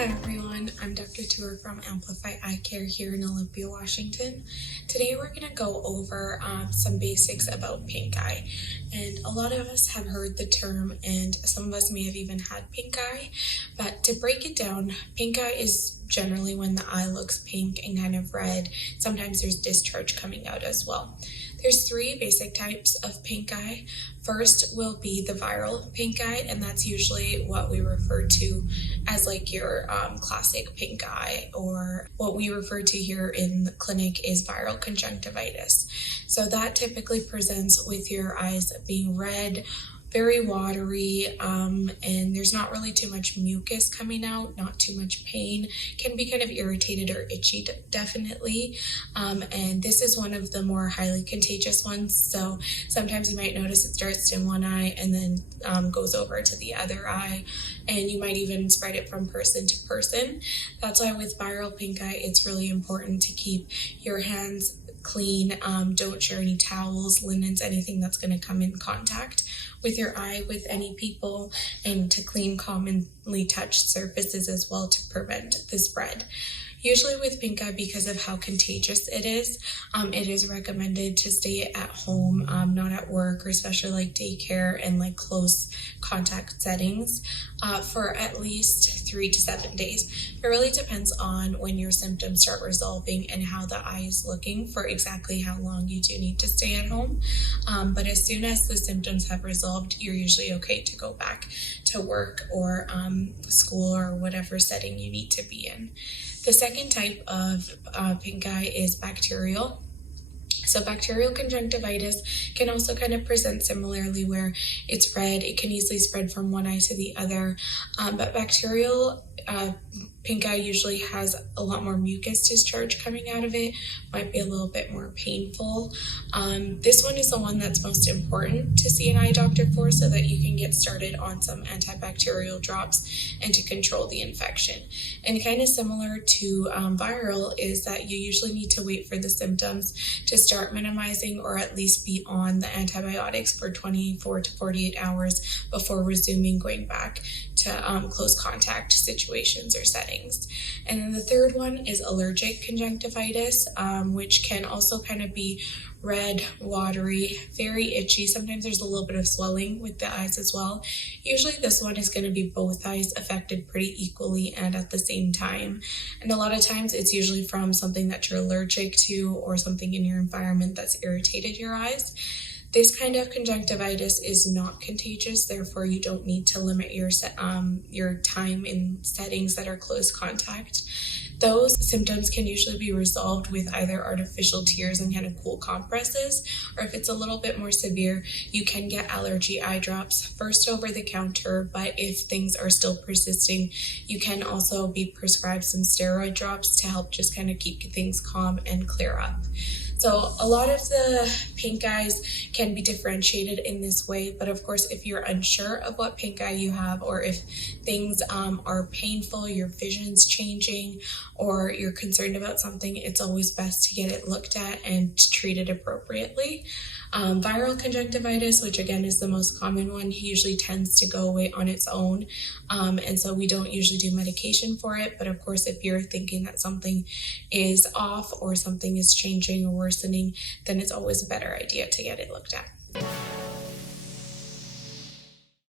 Hi everyone, I'm Dr. Tour from Amplify Eye Care here in Olympia, Washington. Today we're going to go over some basics about pink eye. And a lot of us have heard the term and some of us may have even had pink eye. But to break it down, pink eye is generally when the eye looks pink and kind of red. Sometimes there's discharge coming out as well. There's three basic types of pink eye. First will be the viral pink eye, and that's usually what we refer to as like your classic pink eye, or what we refer to here in the clinic is viral conjunctivitis. So that typically presents with your eyes being red, very watery, and there's not really too much mucus coming out, not too much pain, can be kind of irritated or itchy definitely, and this is one of the more highly contagious ones. So sometimes you might notice it starts in one eye and then goes over to the other eye, and you might even spread it from person to person. That's why with viral pink eye, it's really important to keep your hands clean. Don't share any towels, linens, anything that's going to come in contact with your eye with any people, and to clean commonly touched surfaces as well to prevent the spread. Usually with pink eye, because of how contagious it is recommended to stay at home, not at work, or especially like daycare and like close contact settings, for at least 3 to 7 days. It really depends on when your symptoms start resolving and how the eye is looking for exactly how long you do need to stay at home. But as soon as the symptoms have resolved, you're usually okay to go back to work or school or whatever setting you need to be in. The second type of pink eye is bacterial. So bacterial conjunctivitis can also kind of present similarly, where it's red. It can easily spread from one eye to the other, but bacterial pink eye usually has a lot more mucus discharge coming out of it, might be a little bit more painful. This one is the one that's most important to see an eye doctor for, so that you can get started on some antibacterial drops and to control the infection. And kind of similar to viral is that you usually need to wait for the symptoms to start minimizing, or at least be on the antibiotics for 24 to 48 hours before resuming going back to close contact situations or settings. And then the third one is allergic conjunctivitis, which can also kind of be red, watery, very itchy. Sometimes there's a little bit of swelling with the eyes as well. Usually this one is going to be both eyes affected pretty equally and at the same time. And a lot of times it's usually from something that you're allergic to, or something in your environment that's irritated your eyes. This kind of conjunctivitis is not contagious, therefore you don't need to limit your time in settings that are close contact. Those symptoms can usually be resolved with either artificial tears and kind of cool compresses, or if it's a little bit more severe, you can get allergy eye drops first over the counter, but if things are still persisting, you can also be prescribed some steroid drops to help just kind of keep things calm and clear up. So a lot of the pink eyes can be differentiated in this way, but of course, if you're unsure of what pink eye you have, or if things are painful, your vision's changing, or you're concerned about something, it's always best to get it looked at and treat it appropriately. Viral conjunctivitis, which again is the most common one, usually tends to go away on its own, and so we don't usually do medication for it. But of course, if you're thinking that something is off or something is changing or worsening, then it's always a better idea to get it looked at.